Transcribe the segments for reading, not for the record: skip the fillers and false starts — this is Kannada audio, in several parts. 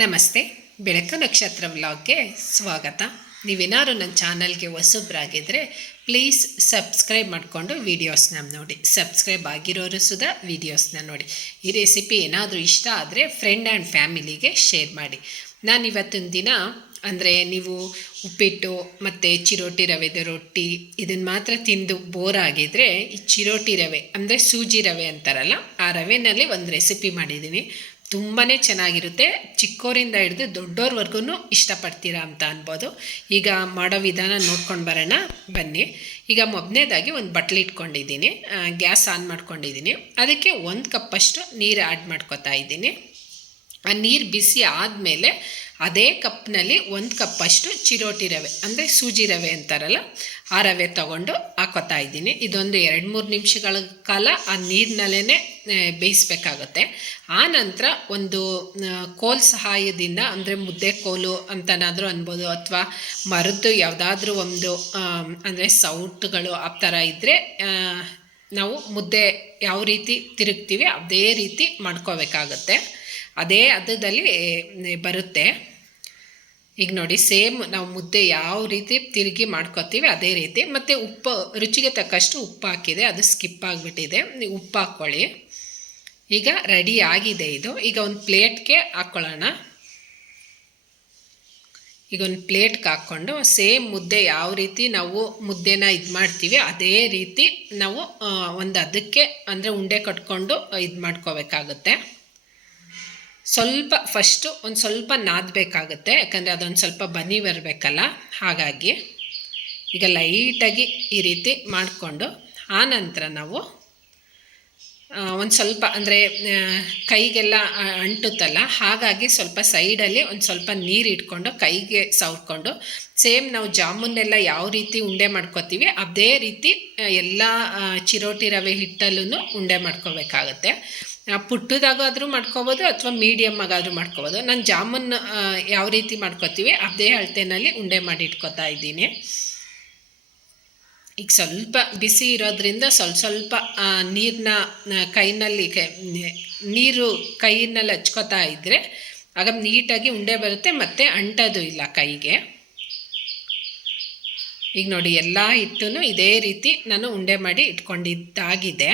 ನಮಸ್ತೆ. ಬೆಳಕು ನಕ್ಷತ್ರ ವ್ಲಾಗ್ಗೆ ಸ್ವಾಗತ. ನೀವೇನಾದ್ರು ನನ್ನ ಚಾನಲ್ಗೆ ಹೊಸಬ್ರಾಗಿದ್ದರೆ ಪ್ಲೀಸ್ ಸಬ್ಸ್ಕ್ರೈಬ್ ಮಾಡಿಕೊಂಡು ವೀಡಿಯೋಸ್ನ ನೋಡಿ. ಸಬ್ಸ್ಕ್ರೈಬ್ ಆಗಿರೋರು ಸುಧಾ ವೀಡಿಯೋಸ್ನ ನೋಡಿ. ಈ ರೆಸಿಪಿ ಏನಾದರೂ ಇಷ್ಟ ಆದರೆ ಫ್ರೆಂಡ್ ಆ್ಯಂಡ್ ಫ್ಯಾಮಿಲಿಗೆ ಶೇರ್ ಮಾಡಿ. ನಾನು ಇವತ್ತಿನ ದಿನ ಅಂದರೆ ನೀವು ಉಪ್ಪಿಟ್ಟು ಮತ್ತು ಚಿರೋಟಿ ರವೆದ ರೊಟ್ಟಿ ಇದನ್ನು ಮಾತ್ರ ತಿಂದು ಬೋರ್ ಆಗಿದ್ದರೆ ಈ ಚಿರೋಟಿ ರವೆ ಅಂದರೆ ಸೂಜಿ ರವೆ ಅಂತಾರಲ್ಲ, ಆ ರವೆನಲ್ಲಿ ಒಂದು ರೆಸಿಪಿ ಮಾಡಿದ್ದೀನಿ. ತುಂಬಾ ಚೆನ್ನಾಗಿರುತ್ತೆ. ಚಿಕ್ಕೋರಿಂದ ಹಿಡಿದು ದೊಡ್ಡೋರ್ವರೆಗೂ ಇಷ್ಟಪಡ್ತೀರಾ ಅಂತ ಅನ್ಬೋದು. ಈಗ ಮಾಡೋ ವಿಧಾನ ನೋಡ್ಕೊಂಡು ಬರೋಣ ಬನ್ನಿ. ಈಗ ಮೊದಲನೇದಾಗಿ ಒಂದು ಬಟ್ಲು ಇಟ್ಕೊಂಡಿದ್ದೀನಿ, ಗ್ಯಾಸ್ ಆನ್ ಮಾಡ್ಕೊಂಡಿದ್ದೀನಿ. ಅದಕ್ಕೆ 1 ಕಪ್ಪಷ್ಟು ನೀರು ಆ್ಯಡ್ ಮಾಡ್ಕೊತಾ ಇದ್ದೀನಿ. ಆ ನೀರು ಬಿಸಿ ಆದಮೇಲೆ ಅದೇ ಕಪ್ನಲ್ಲಿ 1 ಕಪ್ಪಷ್ಟು ಚಿರೋಟಿ ರವೆ ಅಂದರೆ ಸೂಜಿ ರವೆ ಅಂತಾರಲ್ಲ, ಆ ರವೆ ತೊಗೊಂಡು ಹಾಕೋತಾ ಇದ್ದೀನಿ. ಇದೊಂದು 2-3 ನಿಮಿಷಗಳ ಕಾಲ ಆ ನೀರಿನಲ್ಲೇ ಬೇಯಿಸ್ಬೇಕಾಗುತ್ತೆ. ಆ ನಂತರ ಒಂದು ಕೋಲ್ ಸಹಾಯದಿಂದ ಅಂದರೆ ಮುದ್ದೆ ಕೋಲು ಅಂತನಾದರೂ ಅನ್ಬೋದು, ಅಥವಾ ಮರದ್ದು ಯಾವುದಾದ್ರೂ ಒಂದು ಅಂದರೆ ಸೌಟುಗಳು ಆ ಥರ ಇದ್ದರೆ ನಾವು ಮುದ್ದೆ ಯಾವ ರೀತಿ ತಿರುಗ್ತೀವಿ ಅದೇ ರೀತಿ ಮಾಡ್ಕೋಬೇಕಾಗತ್ತೆ. ಅದೇ ಹದದಲ್ಲಿ ಬರುತ್ತೆ. ಈಗ ನೋಡಿ, ಸೇಮ್ ನಾವು ಮುದ್ದೆ ಯಾವ ರೀತಿ ತಿರುಗಿ ಮಾಡ್ಕೊತೀವಿ ಅದೇ ರೀತಿ. ಮತ್ತು ಉಪ್ಪು ರುಚಿಗೆ ತಕ್ಕಷ್ಟು ಉಪ್ಪು ಹಾಕಿದೆ, ಅದು ಸ್ಕಿಪ್ ಆಗಿಬಿಟ್ಟಿದೆ, ಉಪ್ಪು ಹಾಕ್ಕೊಳ್ಳಿ. ಈಗ ರೆಡಿ ಆಗಿದೆ ಇದು. ಈಗ ಒಂದು ಪ್ಲೇಟ್ಗೆ ಹಾಕ್ಕೊಳ್ಳೋಣ. ಈಗ ಒಂದು ಪ್ಲೇಟ್ಗೆ ಹಾಕ್ಕೊಂಡು ಸೇಮ್ ಮುದ್ದೆ ಯಾವ ರೀತಿ ನಾವು ಮುದ್ದೆನ ಇದು ಮಾಡ್ತೀವಿ ಅದೇ ರೀತಿ ನಾವು ಒಂದು ಅದಕ್ಕೆ ಅಂದರೆ ಉಂಡೆ ಕಟ್ಕೊಂಡು ಇದು ಮಾಡ್ಕೋಬೇಕಾಗುತ್ತೆ. ಫಸ್ಟು ಒಂದು ಸ್ವಲ್ಪ ನಾದಬೇಕಾಗುತ್ತೆ, ಯಾಕಂದರೆ ಅದೊಂದು ಸ್ವಲ್ಪ ಬನಿ ಬರಬೇಕಲ್ಲ, ಹಾಗಾಗಿ ಈಗ ಲೈಟಾಗಿ ಈ ರೀತಿ ಮಾಡಿಕೊಂಡು ಆನಂತರ ನಾವು ಒಂದು ಸ್ವಲ್ಪ ಅಂದರೆ ಕೈಗೆಲ್ಲ ಅಂಟುತ್ತಲ್ಲ, ಹಾಗಾಗಿ ಸ್ವಲ್ಪ ಸೈಡಲ್ಲಿ ಒಂದು ಸ್ವಲ್ಪ ನೀರು ಇಟ್ಕೊಂಡು ಕೈಗೆ ಸವರ್ಕೊಂಡು ಸೇಮ್ ನಾವು ಜಾಮೂನೆಲ್ಲ ಯಾವ ರೀತಿ ಉಂಡೆ ಮಾಡ್ಕೋತೀವಿ ಅದೇ ರೀತಿ ಎಲ್ಲ ಚಿರೋಟಿ ರವೆ ಹಿಟ್ಟಲ್ಲೂ ಉಂಡೆ ಮಾಡ್ಕೋಬೇಕಾಗತ್ತೆ. ಪುಟ್ಟದಾಗಾದರೂ ಮಾಡ್ಕೋಬೋದು ಅಥವಾ ಮೀಡಿಯಮ್ ಆಗಾದರೂ ಮಾಡ್ಕೋಬೋದು. ನಾನು ಜಾಮೂನ್ ಯಾವ ರೀತಿ ಮಾಡ್ಕೋತೀವಿ ಅದೇ ಅಳತೆನಲ್ಲಿ ಉಂಡೆ ಮಾಡಿ ಇಟ್ಕೋತಾ ಇದ್ದೀನಿ. ಈಗ ಸ್ವಲ್ಪ ಬಿಸಿ ಇರೋದ್ರಿಂದ ಸ್ವಲ್ಪ ನೀರನ್ನ ಕೈನಲ್ಲಿ ನೀರು ಕೈನಲ್ಲಿ ಹಚ್ಕೋತಾ ಇದ್ದರೆ ಆಗ ನೀಟಾಗಿ ಉಂಡೆ ಬರುತ್ತೆ ಮತ್ತು ಅಂಟೋದು ಇಲ್ಲ ಕೈಗೆ. ಈಗ ನೋಡಿ, ಎಲ್ಲ ಹಿಟ್ಟನ್ನು ಇದೇ ರೀತಿ ನಾನು ಉಂಡೆ ಮಾಡಿ ಇಟ್ಕೊಂಡಿದ್ದಾಗಿದೆ.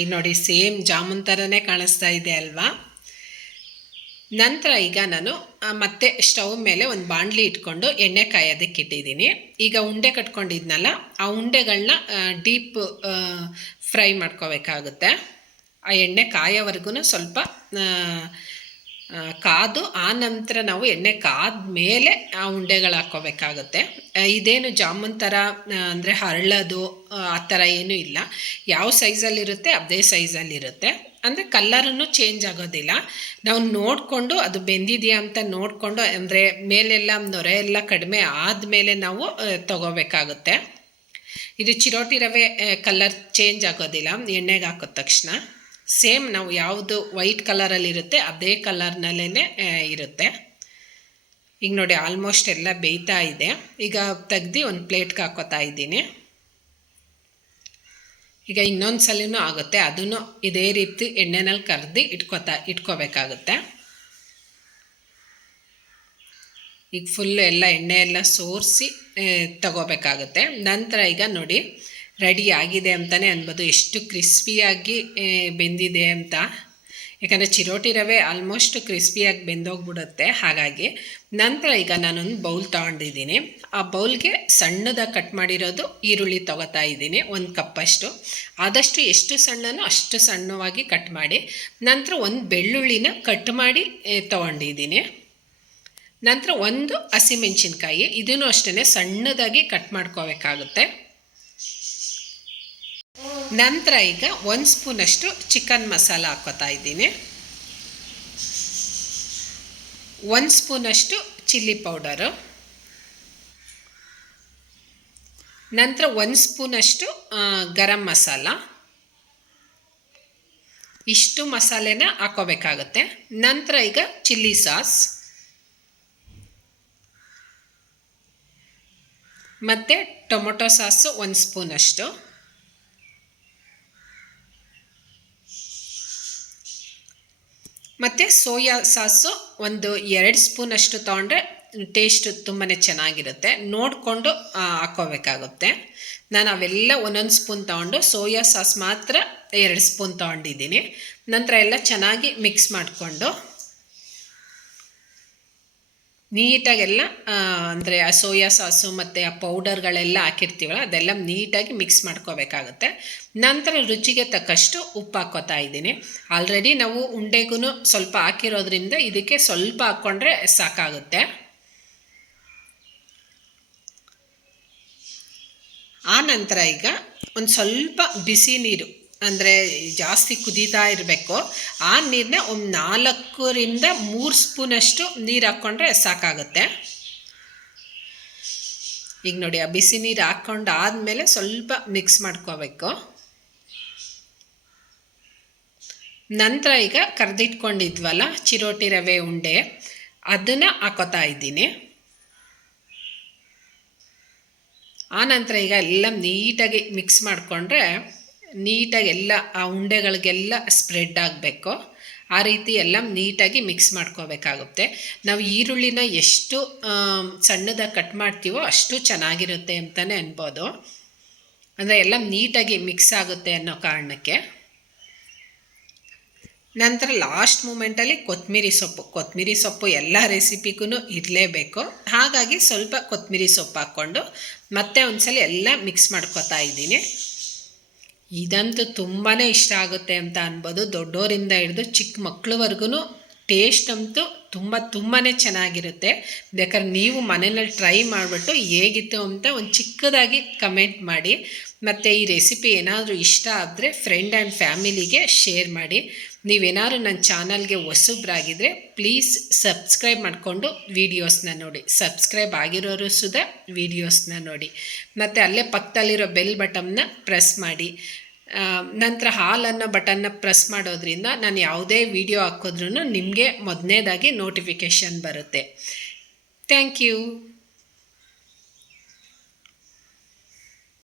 ಈಗ ನೋಡಿ, ಸೇಮ್ ಜಾಮೂನ್ ಥರನೇ ಕಾಣಿಸ್ತಾ ಇದೆ ಅಲ್ವಾ. ನಂತರ ಈಗ ನಾನು ಮತ್ತೆ ಸ್ಟವ್ ಮೇಲೆ ಒಂದು ಬಾಣಲಿ ಇಟ್ಕೊಂಡು ಎಣ್ಣೆ ಕಾಯೋದಕ್ಕೆ ಇಟ್ಟಿದ್ದೀನಿ. ಈಗ ಉಂಡೆ ಕಟ್ಕೊಂಡಿದ್ನಲ್ಲ, ಆ ಉಂಡೆಗಳನ್ನ ಡೀಪ್ ಫ್ರೈ ಮಾಡ್ಕೋಬೇಕಾಗುತ್ತೆ. ಆ ಎಣ್ಣೆ ಕಾಯೋವರೆಗೂ ಸ್ವಲ್ಪ ಕಾದು ಆ ನಂತರ ನಾವು ಎಣ್ಣೆ ಕಾದ ಮೇಲೆ ಆ ಉಂಡೆಗಳು ಹಾಕ್ಕೋಬೇಕಾಗುತ್ತೆ. ಇದೇನು ಜಾಮೂನ್ ಥರ ಅಂದರೆ ಹರಳೋದು ಆ ಥರ ಏನೂ ಇಲ್ಲ. ಯಾವ ಸೈಜಲ್ಲಿರುತ್ತೆ ಅದೇ ಸೈಜಲ್ಲಿರುತ್ತೆ. ಅಂದರೆ ಕಲ್ಲರನ್ನು ಚೇಂಜ್ ಆಗೋದಿಲ್ಲ. ನಾವು ನೋಡಿಕೊಂಡು ಅದು ಬೆಂದಿದೆಯಾ ಅಂತ ನೋಡಿಕೊಂಡು, ಅಂದರೆ ಮೇಲೆಲ್ಲ ನೊರೆ ಎಲ್ಲ ಕಡಿಮೆ ಆದಮೇಲೆ ನಾವು ತಗೋಬೇಕಾಗುತ್ತೆ. ಇದು ಚಿರೋಟಿ ರವೆ ಕಲರ್ ಚೇಂಜ್ ಆಗೋದಿಲ್ಲ ಎಣ್ಣೆಗೆ ಹಾಕಿದ ತಕ್ಷಣ. ಸೇಮ್ ನಾವು ಯಾವುದು ವೈಟ್ ಕಲರಲ್ಲಿರುತ್ತೆ ಅದೇ ಕಲರ್ನಲ್ಲೇ ಇರುತ್ತೆ. ಈಗ ನೋಡಿ, ಆಲ್ಮೋಸ್ಟ್ ಎಲ್ಲ ಬೇಯ್ತಾ ಇದೆ. ಈಗ ತೆಗ್ದು ಒಂದು ಪ್ಲೇಟ್ಗೆ ಹಾಕೋತಾ ಇದ್ದೀನಿ. ಈಗ ಇನ್ನೊಂದು ಸಲನೂ ಆಗುತ್ತೆ, ಅದನ್ನು ಇದೇ ರೀತಿ ಎಣ್ಣೆನಲ್ಲಿ ಕರೆದು ಇಟ್ಕೋಬೇಕಾಗುತ್ತೆ. ಈಗ ಫುಲ್ ಎಲ್ಲ ಎಣ್ಣೆ ಎಲ್ಲ ಸೋರಿಸಿ ತಗೋಬೇಕಾಗುತ್ತೆ. ನಂತರ ಈಗ ನೋಡಿ, ರೆಡಿ ಆಗಿದೆ ಅಂತಲೇ ಅನ್ಬೋದು, ಎಷ್ಟು ಕ್ರಿಸ್ಪಿಯಾಗಿ ಬೆಂದಿದೆ ಅಂತ. ಯಾಕಂದರೆ ಚಿರೋಟಿ ರವೆ ಆಲ್ಮೋಸ್ಟ್ ಕ್ರಿಸ್ಪಿಯಾಗಿ ಬೆಂದೋಗ್ಬಿಡುತ್ತೆ. ಹಾಗಾಗಿ ನಂತರ ಈಗ ನಾನೊಂದು ಬೌಲ್ ತೊಗೊಂಡಿದ್ದೀನಿ. ಆ ಬೌಲ್ಗೆ ಸಣ್ಣದಾಗಿ ಕಟ್ ಮಾಡಿರೋದು ಈರುಳ್ಳಿ ತೊಗೋತಾ ಇದ್ದೀನಿ, 1 ಕಪ್ಪಷ್ಟು. ಆದಷ್ಟು ಎಷ್ಟು ಸಣ್ಣನೋ ಅಷ್ಟು ಸಣ್ಣವಾಗಿ ಕಟ್ ಮಾಡಿ. ನಂತರ ಒಂದು ಬೆಳ್ಳುಳ್ಳಿನ ಕಟ್ ಮಾಡಿ ತೊಗೊಂಡಿದ್ದೀನಿ. ನಂತರ ಒಂದು ಹಸಿಮೆಣಸಿನ್ಕಾಯಿ, ಇದನ್ನು ಅಷ್ಟೇ ಸಣ್ಣದಾಗಿ ಕಟ್ ಮಾಡ್ಕೋಬೇಕಾಗುತ್ತೆ. ನಂತರ ಈಗ 1 ಸ್ಪೂನಷ್ಟು ಚಿಕನ್ ಮಸಾಲ ಹಾಕ್ಕೋತಾ ಇದ್ದೀನಿ. 1 ಸ್ಪೂನಷ್ಟು ಚಿಲ್ಲಿ ಪೌಡರು. ನಂತರ 1 ಸ್ಪೂನಷ್ಟು ಗರಂ ಮಸಾಲ. ಇಷ್ಟು ಮಸಾಲೆನ ಹಾಕೋಬೇಕಾಗುತ್ತೆ. ನಂತರ ಈಗ ಚಿಲ್ಲಿ ಸಾಸ್ ಮತ್ತು ಟೊಮೊಟೊ ಸಾಸು 1 ಸ್ಪೂನಷ್ಟು. ಮತ್ತು ಸೋಯಾ ಸಾಸು ಒಂದು 2 ಸ್ಪೂನಷ್ಟು ತೊಗೊಂಡ್ರೆ ಟೇಸ್ಟ್ ತುಂಬಾ ಚೆನ್ನಾಗಿರುತ್ತೆ. ನೋಡಿಕೊಂಡು ಹಾಕ್ಕೋಬೇಕಾಗುತ್ತೆ. ನಾನು ಅವೆಲ್ಲ ಒಂದೊಂದು ಸ್ಪೂನ್ ತೊಗೊಂಡು ಸೋಯಾ ಸಾಸ್ ಮಾತ್ರ 2 ಸ್ಪೂನ್ ತೊಗೊಂಡಿದ್ದೀನಿ. ನಂತರ ಎಲ್ಲ ಚೆನ್ನಾಗಿ ಮಿಕ್ಸ್ ಮಾಡಿಕೊಂಡು ನೀಟಾಗೆಲ್ಲ ಅಂದರೆ ಆ ಸೋಯಾ ಸಾಸು ಮತ್ತು ಆ ಪೌಡರ್ಗಳೆಲ್ಲ ಹಾಕಿರ್ತೀವಲ್ಲ ಅದೆಲ್ಲ ನೀಟಾಗಿ ಮಿಕ್ಸ್ ಮಾಡ್ಕೋಬೇಕಾಗುತ್ತೆ. ನಂತರ ರುಚಿಗೆ ತಕ್ಕಷ್ಟು ಉಪ್ಪು ಹಾಕ್ಕೋತಾ ಇದ್ದೀನಿ. ಆಲ್ರೆಡಿ ನಾವು ಉಂಡೆಗೂ ಸ್ವಲ್ಪ ಹಾಕಿರೋದ್ರಿಂದ ಇದಕ್ಕೆ ಸ್ವಲ್ಪ ಹಾಕ್ಕೊಂಡ್ರೆ ಸಾಕಾಗುತ್ತೆ. ಆ ನಂತರ ಈಗ ಒಂದು ಸ್ವಲ್ಪ ಬಿಸಿ ನೀರು, ಅಂದರೆ ಜಾಸ್ತಿ ಕುದೀತಾ ಇರಬೇಕು, ಆ ನೀರನ್ನ ಒಂದು 4ರಿಂದ 3 ಸ್ಪೂನಷ್ಟು ನೀರು ಹಾಕ್ಕೊಂಡ್ರೆ ಸಾಕಾಗುತ್ತೆ. ಈಗ ನೋಡಿ, ಆ ಬಿಸಿ ನೀರು ಹಾಕ್ಕೊಂಡು ಆದಮೇಲೆ ಸ್ವಲ್ಪ ಮಿಕ್ಸ್ ಮಾಡ್ಕೋಬೇಕು. ನಂತರ ಈಗ ಕರೆದಿಟ್ಕೊಂಡಿದ್ವಲ್ಲ ಚಿರೋಟಿ ರವೆ ಉಂಡೆ, ಅದನ್ನು ಹಾಕೋತಾ ಇದ್ದೀನಿ. ಆ ನಂತರ ಈಗ ಎಲ್ಲ ನೀಟಾಗಿ ಮಿಕ್ಸ್ ಮಾಡಿಕೊಂಡ್ರೆ ನೀಟಾಗಿ ಎಲ್ಲ ಆ ಉಂಡೆಗಳಿಗೆಲ್ಲ ಸ್ಪ್ರೆಡ್ ಆಗಬೇಕು. ಆ ರೀತಿ ಎಲ್ಲ ನೀಟಾಗಿ ಮಿಕ್ಸ್ ಮಾಡ್ಕೋಬೇಕಾಗುತ್ತೆ. ನಾವು ಈರುಳ್ಳಿನ ಎಷ್ಟು ಸಣ್ಣದಾಗಿ ಕಟ್ ಮಾಡ್ತೀವೋ ಅಷ್ಟು ಚೆನ್ನಾಗಿರುತ್ತೆ ಅಂತಲೇ ಅನ್ಬೋದು. ಅಂದರೆ ಎಲ್ಲ ನೀಟಾಗಿ ಮಿಕ್ಸ್ ಆಗುತ್ತೆ ಅನ್ನೋ ಕಾರಣಕ್ಕೆ. ನಂತರ ಲಾಸ್ಟ್ ಮೂಮೆಂಟಲ್ಲಿ ಕೊತ್ತಂಬರಿ ಸೊಪ್ಪು ಎಲ್ಲ ರೆಸಿಪಿಗೂ ಇರಲೇಬೇಕು. ಹಾಗಾಗಿ ಸ್ವಲ್ಪ ಕೊತ್ತಂಬರಿ ಸೊಪ್ಪು ಹಾಕ್ಕೊಂಡು ಮತ್ತೆ ಒಂದ್ಸಲ ಎಲ್ಲ ಮಿಕ್ಸ್ ಮಾಡ್ಕೋತಾ ಇದ್ದೀನಿ. ಇದಂತೂ ತುಂಬಾ ಇಷ್ಟ ಆಗುತ್ತೆ ಅಂತ ಅನ್ಬೋದು. ದೊಡ್ಡೋರಿಂದ ಹಿಡಿದು ಚಿಕ್ಕ ಮಕ್ಳವರೆಗೂ ಟೇಸ್ಟ್ ಅಂತೂ ತುಂಬಾ ಚೆನ್ನಾಗಿರುತ್ತೆ. ಬೇಕಾದ್ರೆ ನೀವು ಮನೆಯಲ್ಲಿ ಟ್ರೈ ಮಾಡಿಬಿಟ್ಟು ಹೇಗಿತ್ತು ಅಂತ ಒಂದು ಚಿಕ್ಕದಾಗಿ ಕಮೆಂಟ್ ಮಾಡಿ. ಮತ್ತು ಈ ರೆಸಿಪಿ ಏನಾದರೂ ಇಷ್ಟ ಆದರೆ ಫ್ರೆಂಡ್ ಆ್ಯಂಡ್ ಫ್ಯಾಮಿಲಿಗೆ ಶೇರ್ ಮಾಡಿ. ನೀವೇನಾದ್ರು ನನ್ನ ಚಾನಲ್ಗೆ ಹೊಸಬ್ರಾಗಿದ್ದರೆ ಪ್ಲೀಸ್ ಸಬ್ಸ್ಕ್ರೈಬ್ ಮಾಡಿಕೊಂಡು ವೀಡಿಯೋಸ್ನ ನೋಡಿ. ಸಬ್ಸ್ಕ್ರೈಬ್ ಆಗಿರೋರು ಸುಧಾ ವೀಡಿಯೋಸ್ನ ನೋಡಿ. ಮತ್ತು ಅಲ್ಲೇ ಪಕ್ಕದಲ್ಲಿರೋ ಬೆಲ್ ಬಟನ್ನ ಪ್ರೆಸ್ ಮಾಡಿ. ನಂತರ ಹಾಲ್ ಅನ್ನೋ ಬಟನ್ನ ಪ್ರೆಸ್ ಮಾಡೋದ್ರಿಂದ ನಾನು ಯಾವುದೇ ವಿಡಿಯೋ ಹಾಕಿದ್ರೂ ನಿಮಗೆ ಮೊದಲನೇದಾಗಿ ನೋಟಿಫಿಕೇಷನ್ ಬರುತ್ತೆ. Thank you.